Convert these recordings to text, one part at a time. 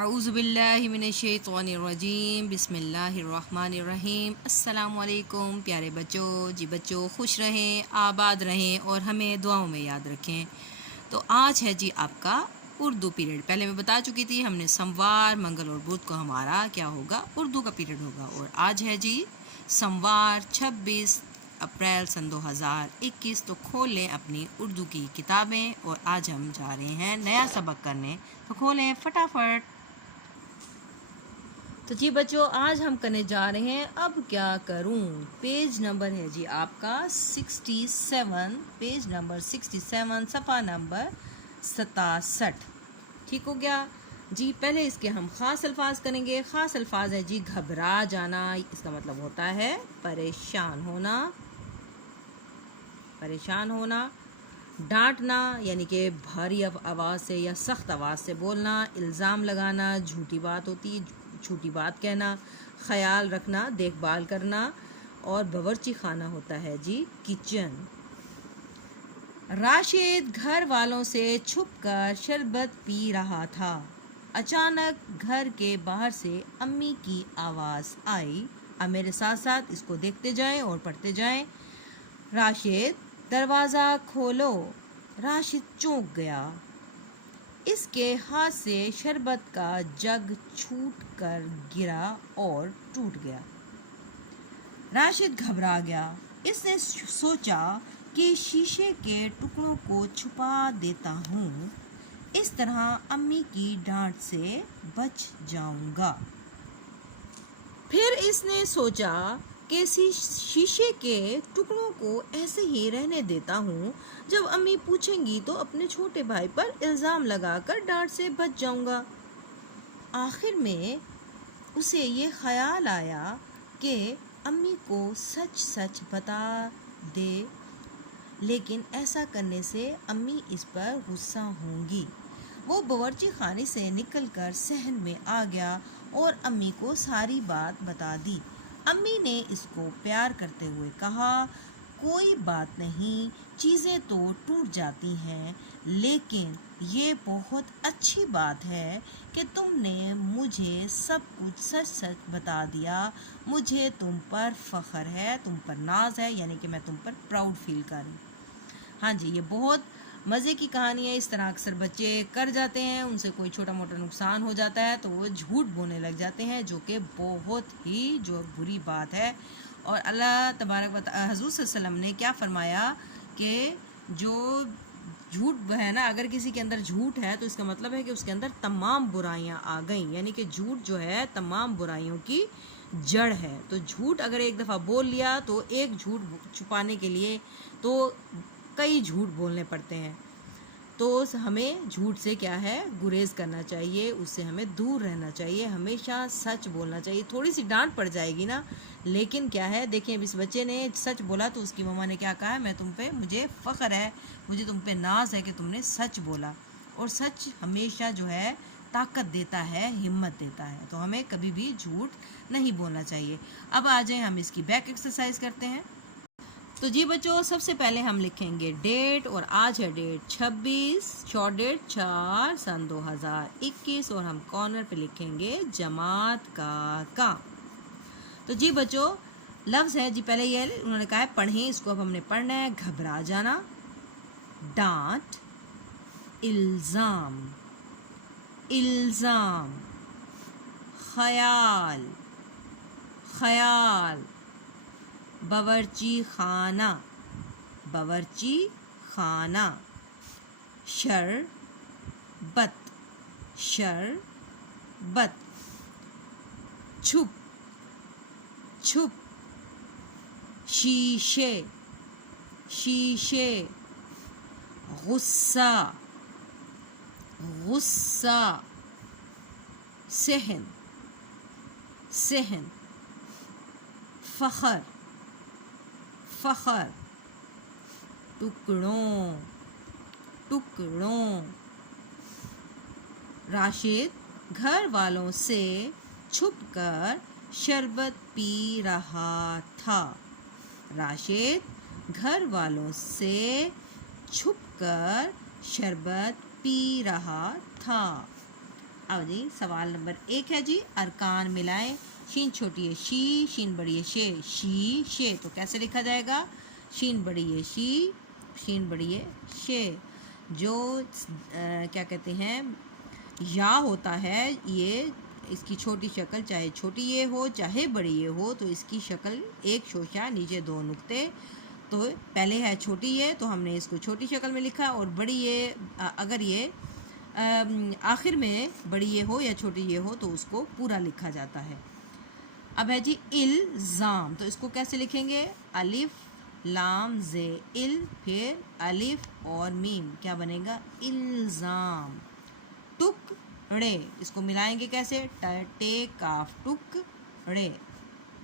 अऊज़ुबिल्लाहि मिनश्शैतानिर्रजीम बिस्मिल्लाहिर्रहमानिर्रहीम। अस्सलामुअलैकुम प्यारे बच्चों। जी बच्चों, खुश रहें, आबाद रहें और हमें दुआओं में याद रखें। तो आज है जी आपका उर्दू पीरियड। पहले मैं बता चुकी थी, हमने सोमवार, मंगल और बुध को हमारा क्या होगा, उर्दू का पीरियड होगा। और आज है जी सोमवार 26 अप्रैल सन 2021। तो खोल लें अपनी उर्दू की किताबें और आज हम जा रहे हैं नया सबक करने। तो खोलें फटाफट। तो जी बच्चों, आज हम करने जा रहे हैं अब क्या करूं। पेज नंबर है जी आपका 67, पेज नंबर 67, सफ़ा नंबर 67। ठीक हो गया जी। पहले इसके हम ख़ास अल्फाज करेंगे। ख़ास अल्फाज है जी घबरा जाना, इसका मतलब होता है परेशान होना, परेशान होना। डांटना यानी कि भारी आवाज़ से या सख्त आवाज़ से बोलना। इल्ज़ाम लगाना, झूठी बात होती, झूठी बात कहना। ख्याल रखना, देखभाल करना। और बावर्ची खाना होता है जी किचन। राशिद घर वालों से छुपकर शरबत पी रहा था। अचानक घर के बाहर से अम्मी की आवाज़ आई। अब मेरे साथ साथ इसको देखते जाएं और पढ़ते जाएं। राशिद, दरवाज़ा खोलो। राशिद चौंक गया। इसके हाथ से शरबत का जग छूट कर गिरा और टूट गया। राशिद घबरा गया। इसने सोचा कि शीशे के टुकड़ों को छुपा देता हूँ, इस तरह अम्मी की डांट से बच जाऊंगा। फिर इसने सोचा कि शीशे के टुकड़ों को ऐसे ही रहने देता हूँ, जब अम्मी पूछेंगी तो अपने छोटे भाई पर इल्ज़ाम लगाकर डांट से बच जाऊंगा। आखिर में उसे ये ख्याल आया कि अम्मी को सच सच बता दे, लेकिन ऐसा करने से अम्मी इस पर गुस्सा होंगी। वो बावर्ची खाने से निकलकर सहन में आ गया और अम्मी को सारी बात बता दी। अम्मी ने इसको प्यार करते हुए कहा, कोई बात नहीं, चीज़ें तो टूट जाती हैं, लेकिन ये बहुत अच्छी बात है कि तुमने मुझे सब कुछ सच सच बता दिया। मुझे तुम पर फ़ख्र है, तुम पर नाज है, यानी कि मैं तुम पर प्राउड फील कर रही। हाँ जी, ये बहुत मज़े की कहानी है। इस तरह अक्सर बच्चे कर जाते हैं, उनसे कोई छोटा मोटा नुकसान हो जाता है तो वो झूठ बोलने लग जाते हैं, जो कि बहुत ही जो बुरी बात है। और अल्लाह तबारक व हज़रत सल्लल्लाहु अलैहि वसल्लम ने क्या फरमाया कि जो झूठ है ना, अगर किसी के अंदर झूठ है तो इसका मतलब है कि उसके अंदर तमाम बुराइयां आ गईं, यानी कि झूठ जो है तमाम बुराइयों की जड़ है। तो झूठ अगर एक दफ़ा बोल लिया तो एक झूठ छुपाने के लिए तो कई झूठ बोलने पड़ते हैं। तो हमें झूठ से क्या है, गुरेज करना चाहिए, उससे हमें दूर रहना चाहिए, हमेशा सच बोलना चाहिए। थोड़ी सी डांट पड़ जाएगी ना, लेकिन क्या है, देखिए इस बच्चे ने सच बोला तो उसकी मम्मा ने क्या कहा, मैं तुम पे, मुझे फ़ख्र है, मुझे तुम पे नाज है कि तुमने सच बोला। और सच हमेशा जो है ताकत देता है, हिम्मत देता है। तो हमें कभी भी झूठ नहीं बोलना चाहिए। अब आ जाए हम इसकी बैक एक्सरसाइज करते हैं। तो जी बच्चों, सबसे पहले हम लिखेंगे डेट, और आज है डेट 26, शॉर्ट डेट 4 सन 2021, और हम कॉर्नर पे लिखेंगे जमात का काम। तो जी बच्चों, लफ्ज़ है जी, पहले ये उन्होंने कहा है पढ़ें, इसको अब हमने पढ़ना है। घबरा जाना, डांट, इल्ज़ाम, इल्ज़ाम, ख्याल, ख्याल, बावर्ची खाना, बावर्ची खाना, शरबत, शरबत, छुप, छुप, शीशे, शीशे, गुस्सा, गुस्सा, सहन, सहन, फ़ख्र, फ़ख्र, टुकड़ों, टुकड़ों। राशिद घर वालों से छुपकर शरबत पी रहा था। राशिद घर वालों से छुपकर शरबत पी रहा था। अब जी सवाल नंबर 1 है जी, अरकान मिलाएं। शीन छोटी है शी, शीन बड़ी है शे, शी शे। तो कैसे लिखा जाएगा? शीन बड़ी है शी, शीन बड़ी है शे। जो क्या कहते हैं, या होता है, ये इसकी छोटी शक्ल, चाहे छोटी ये हो चाहे बड़ी ये हो, तो इसकी शक्ल एक शोशा नीचे दो नुक्ते। तो पहले है छोटी ये, तो हमने इसको छोटी शक्ल में लिखा, और बड़ी ये अगर ये आखिर में बड़ी ये हो या छोटी ये हो तो उसको पूरा लिखा जाता है। अब है जी इल्ज़ाम, तो इसको कैसे लिखेंगे? अलिफ लाम जे इल, फिर अलिफ और मीम, क्या बनेगा? इल्ज़ाम। टुकड़े, इसको मिलाएंगे कैसे? टे काफ टुक ड़े,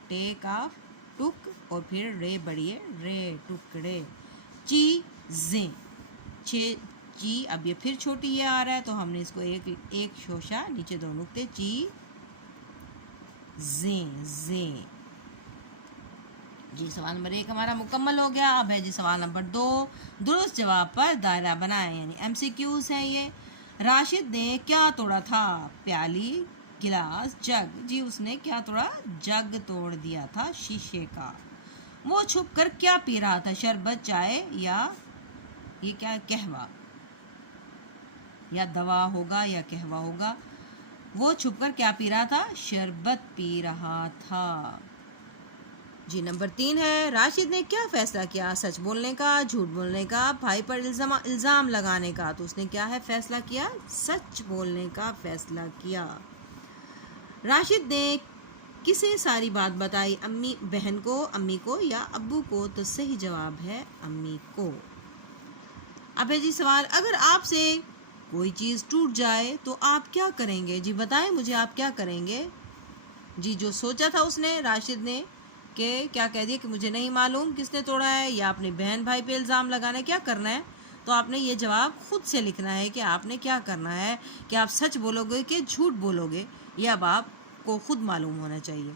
टे काफ टुक और फिर रे बड़ी है रे, टुकड़े। चीज़ें, ची, अब ये फिर छोटी ये आ रहा है, तो हमने इसको एक शोशा नीचे दो नुक्ते, ची जे। जी सवाल नंबर 1 हमारा मुकम्मल हो गया। अब है जी सवाल नंबर 2, दुरुस्त जवाब पर दायरा बनाएं, यानी MCQs हैं ये। राशिद ने क्या तोड़ा था? प्याली, गिलास, जग। जी उसने क्या तोड़ा? जग तोड़ दिया था शीशे का। वो छुप कर क्या पी रहा था? शरबत, चाय या ये क्या, कहवा, या दवा होगा या कहवा होगा। वो छुपकर क्या पी रहा था? शरबत पी रहा था। जी नंबर 3 है, राशिद ने क्या फैसला किया? सच बोलने का, झूठ बोलने का, भाई पर इल्ज़ाम लगाने का। तो उसने क्या है फैसला किया? सच बोलने का फैसला किया। राशिद ने किसे सारी बात बताई? अम्मी, बहन को, अम्मी को या अब्बू को? तो सही जवाब है अम्मी को। अब है जी सवाल, अगर आपसे कोई चीज़ टूट जाए तो आप क्या करेंगे? जी बताएं मुझे, आप क्या करेंगे? जी जो सोचा था उसने, राशिद ने, कि क्या कह दिया कि मुझे नहीं मालूम किसने तोड़ा है, या अपने बहन भाई पे इल्ज़ाम लगाना है, क्या करना है? तो आपने ये जवाब खुद से लिखना है कि आपने क्या करना है, कि आप सच बोलोगे कि झूठ बोलोगे, ये अब आपको खुद मालूम होना चाहिए।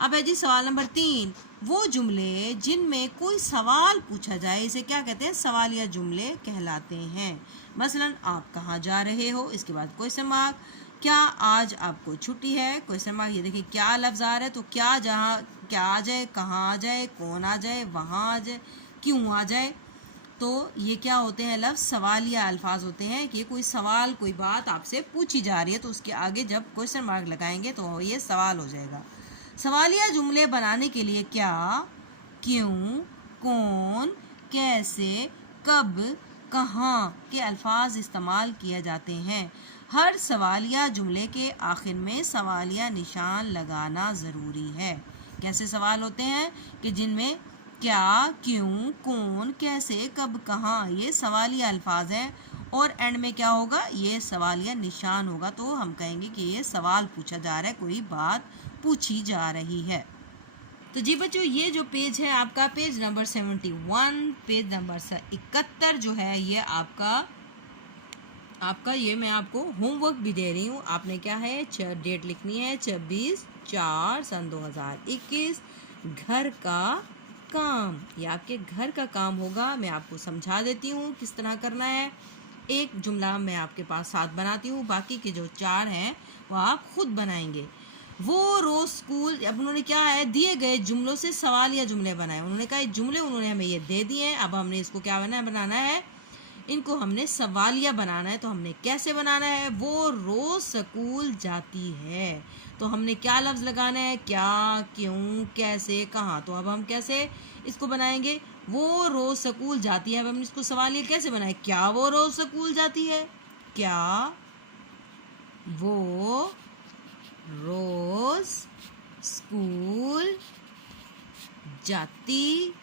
अब है जी सवाल नंबर 3, वो जुमले जिनमें कोई सवाल पूछा जाए इसे क्या कहते हैं? सवालिया जुमले कहलाते हैं। मसलन आप कहाँ जा रहे हो, इसके बाद क्वेश्चन मार्क। क्या आज आपको छुट्टी है? Question mark. ये देखिए क्या लफ्ज़ आ रहा है, तो क्या, जहाँ क्या आ जाए, कहाँ आ जाए, कौन आ जाए, वहाँ आ जाए, क्यों आ जाए। तो ये क्या होते हैं? लफ्ज़ सवालिया अल्फाज होते हैं कि कोई सवाल, कोई बात आपसे पूछी जा रही है, तो उसके आगे जब क्वेश्चन मार्क लगाएंगे तो ये सवाल हो जाएगा। सवालिया जुमले बनाने के लिए क्या, क्यों, कौन, कैसे, कब, कहाँ के अल्फाज इस्तेमाल किए जाते हैं। हर सवालिया जुमले के आखिर में सवालिया निशान लगाना ज़रूरी है। कैसे सवाल होते हैं कि जिनमें क्या, क्यों, कौन, कैसे, कब, कहाँ ये सवालिया अल्फाज हैं, और एंड में क्या होगा? ये सवालिया निशान होगा। तो हम कहेंगे कि ये सवाल पूछा जा रहा है, कोई बात पूछी जा रही है। तो जी बच्चों, ये जो पेज है आपका, पेज नंबर 71, पेज नंबर 71 जो है, ये आपका ये मैं आपको होमवर्क भी दे रही हूँ। आपने क्या है, डेट लिखनी है 26/4/2021। घर का काम, ये आपके घर का काम होगा। मैं आपको समझा देती हूँ किस तरह करना है। एक जुमला मैं आपके पास 7 बनाती हूँ, बाकी के जो 4 हैं वो आप खुद बनाएंगे। वो रोज स्कूल, अब उन्होंने क्या है, दिए गए जुमलों से सवाल या जुमले बनाए। उन्होंने कहा जुमले उन्होंने हमें ये दे दिए हैं, अब हमने इसको क्या बनाना है, इनको हमने सवालिया बनाना है। तो हमने कैसे बनाना है? वो रोज स्कूल जाती है, तो हमने क्या लफ्ज़ लगाना है? क्या, क्यों, कैसे, कहाँ। तो अब हम कैसे इसको बनाएंगे? वो रोज स्कूल जाती है। अब हम इसको सवालिया कैसे बनाए? क्या वो रोज स्कूल जाती है? क्या वो रोज स्कूल जाती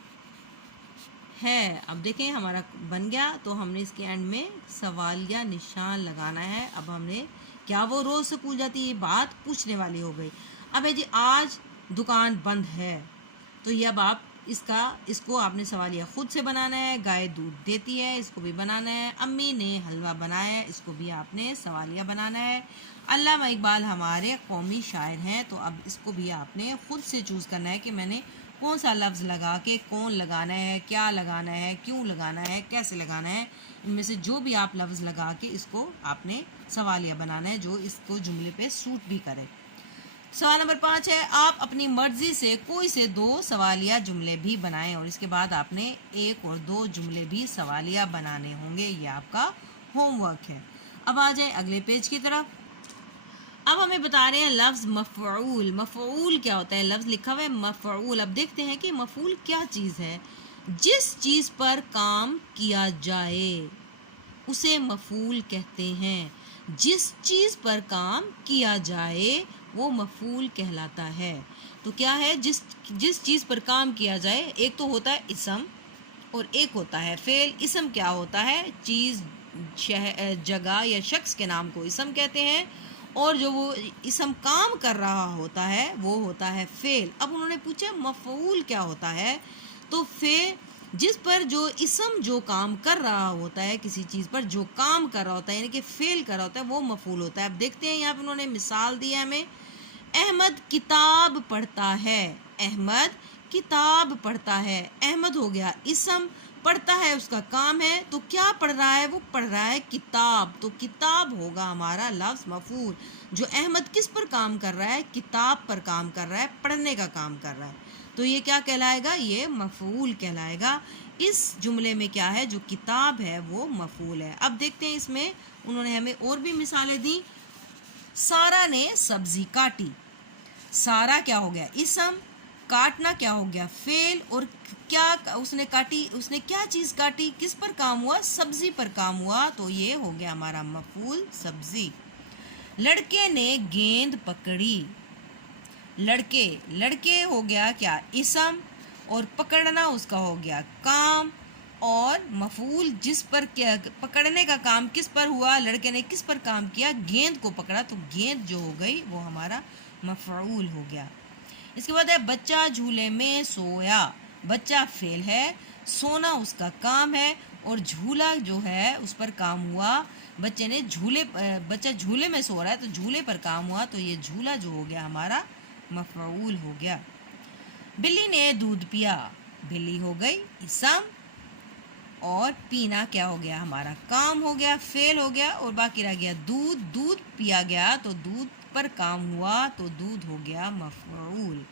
है। अब देखें हमारा बन गया, तो हमने इसके एंड में सवालिया निशान लगाना है। अब हमने क्या वो रोज स्कूल जाती है, बात पूछने वाली हो गई। अब है जी आज दुकान बंद है, तो ये अब आप इसको आपने सवालिया खुद से बनाना है। गाय दूध देती है, इसको भी बनाना है। अम्मी ने हलवा बनाया है, इसको भी आपने सवालिया बनाना है। अल्लामा इकबाल हमारे कौमी शायर हैं, तो अब इसको भी आपने खुद से चूज़ करना है कि मैंने कौन सा लफ्ज़ लगा के कौन लगाना है, क्या लगाना है, क्यों लगाना है, कैसे लगाना है, इनमें से जो भी आप लफ्ज़ लगा के इसको आपने सवालिया बनाना है जो इसको जुमले पे सूट भी करे। सवाल नंबर 5 है, आप अपनी मर्जी से कोई से 2 सवालिया जुमले भी बनाएं और इसके बाद आपने 1 और 2 जुमले भी सवालिया बनाने होंगे। ये आपका होमवर्क है। अब आ जाए अगले पेज की तरफ। अब हमें बता रहे हैं लफ्ज़ मफ़ऊल। मफ़ऊल क्या होता है? लफ्ज़ लिखा हुआ है मफ़ऊल। अब देखते हैं कि मफ़ऊल क्या चीज़ है। जिस चीज़ पर काम किया जाए उसे मफ़ऊल कहते हैं। जिस चीज़ पर काम किया जाए वो मफ़ऊल कहलाता है। तो क्या है? जिस चीज़ पर काम किया जाए, एक तो होता है इसम और एक होता है फ़ेल। इसम क्या होता है? चीज़, जगह या शख्स के नाम को इसम कहते हैं और जो वो इसम काम कर रहा होता है वो होता है फ़ेल। अब उन्होंने पूछा मफ़ऊल क्या होता है? तो जिस पर जो इसम जो काम कर रहा होता है, किसी चीज़ पर जो काम कर रहा होता है यानी कि फ़ेल कर रहा होता है वो मफ़ऊल होता है। अब देखते हैं यहाँ पे उन्होंने मिसाल दिया हमें। अहमद किताब पढ़ता है। अहमद किताब पढ़ता है। अहमद हो गया इसम, पढ़ता है उसका काम है, तो क्या पढ़ रहा है? वो पढ़ रहा है किताब। तो किताब होगा हमारा लफ्ज़ मफ़ऊल। जो अहमद किस पर काम कर रहा है? किताब पर काम कर रहा है, पढ़ने का काम कर रहा है। तो ये क्या कहलाएगा? ये मफ़ऊल कहलाएगा। इस जुमले में क्या है? जो किताब है वो मफ़ऊल है। अब देखते हैं इसमें उन्होंने हमें और भी मिसालें दी। सारा ने सब्जी काटी। सारा क्या हो गया? इसम, काटना क्या हो गया? फ़ेल। और क्या उसने काटी? उसने क्या चीज़ काटी? किस पर काम हुआ? सब्जी पर काम हुआ। तो ये हो गया हमारा मफ़ऊल सब्जी। लड़के ने गेंद पकड़ी। लड़के हो गया क्या? इसम और पकड़ना उसका हो गया काम। और मफ़ऊल जिस पर क्या पकड़ने का काम किस पर हुआ? लड़के ने किस पर काम किया? गेंद को पकड़ा। तो गेंद जो हो गई वो हमारा मफ़ऊल हो गया। इसके बाद है बच्चा झूले में सोया। बच्चा फ़ेल है, सोना उसका काम है और झूला जो है उस पर काम हुआ। बच्चा झूले में सो रहा है तो झूले पर काम हुआ। तो ये झूला जो हो गया हमारा मफ़ऊल हो गया। बिल्ली ने दूध पिया। बिल्ली हो गई इसम और पीना क्या हो गया? हमारा काम हो गया, फ़ेल हो गया और बाकी रह गया दूध। दूध पिया गया तो दूध पर काम हुआ तो दूध हो गया मफ़ऊल।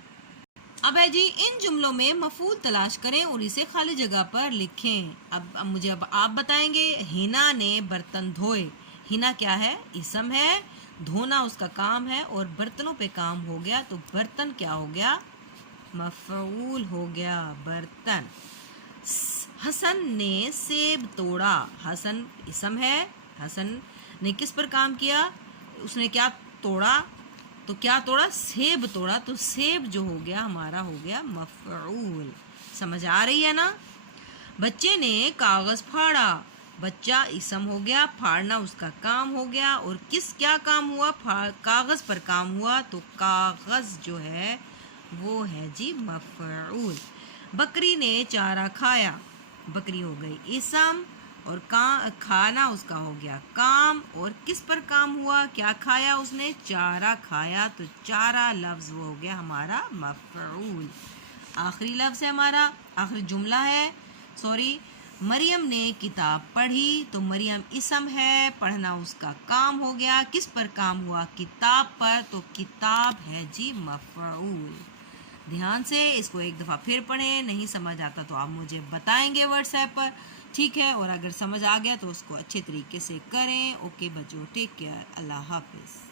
अब है जी, इन जुमलों में मफ़ऊल तलाश करें और इसे खाली जगह पर लिखें। अब आप बताएंगे। हिना ने बर्तन धोए। हिना क्या है? इसम है, धोना उसका काम है और बर्तनों पे काम हो गया तो बर्तन क्या हो गया? मफ़ऊल हो गया, बर्तन। हसन ने सेब तोड़ा। हसन इसम है, हसन ने किस पर काम किया? उसने क्या तोड़ा? तो क्या तोड़ा? सेब तोड़ा। तो सेब जो हो गया हमारा हो गया मफ़ऊल। समझ आ रही है ना? बच्चे ने कागज़ फाड़ा। बच्चा इसम हो गया, फाड़ना उसका काम हो गया और क्या काम हुआ? कागज़ पर काम हुआ। तो कागज़ जो है वो है जी मफ़ऊल। बकरी ने चारा खाया। बकरी हो गई इसम और खाना उसका हो गया काम। और किस पर काम हुआ? क्या खाया उसने? चारा खाया। तो चारा लफ्ज़ वो हो गया हमारा मफ़ऊल। आखिरी लफ्ज़ है हमारा, आखिरी जुमला है, मरियम ने किताब पढ़ी। तो मरियम इसम है, पढ़ना उसका काम हो गया। किस पर काम हुआ? किताब पर। तो किताब है जी मफ़ऊल। ध्यान से इसको एक दफ़ा फिर पढ़ें। नहीं समझ आता तो आप मुझे बताएंगे व्हाट्सएप पर, ठीक है? और अगर समझ आ गया तो उसको अच्छे तरीके से करें। ओके बच्चों, टेक केयर, अल्लाह हाफिज़।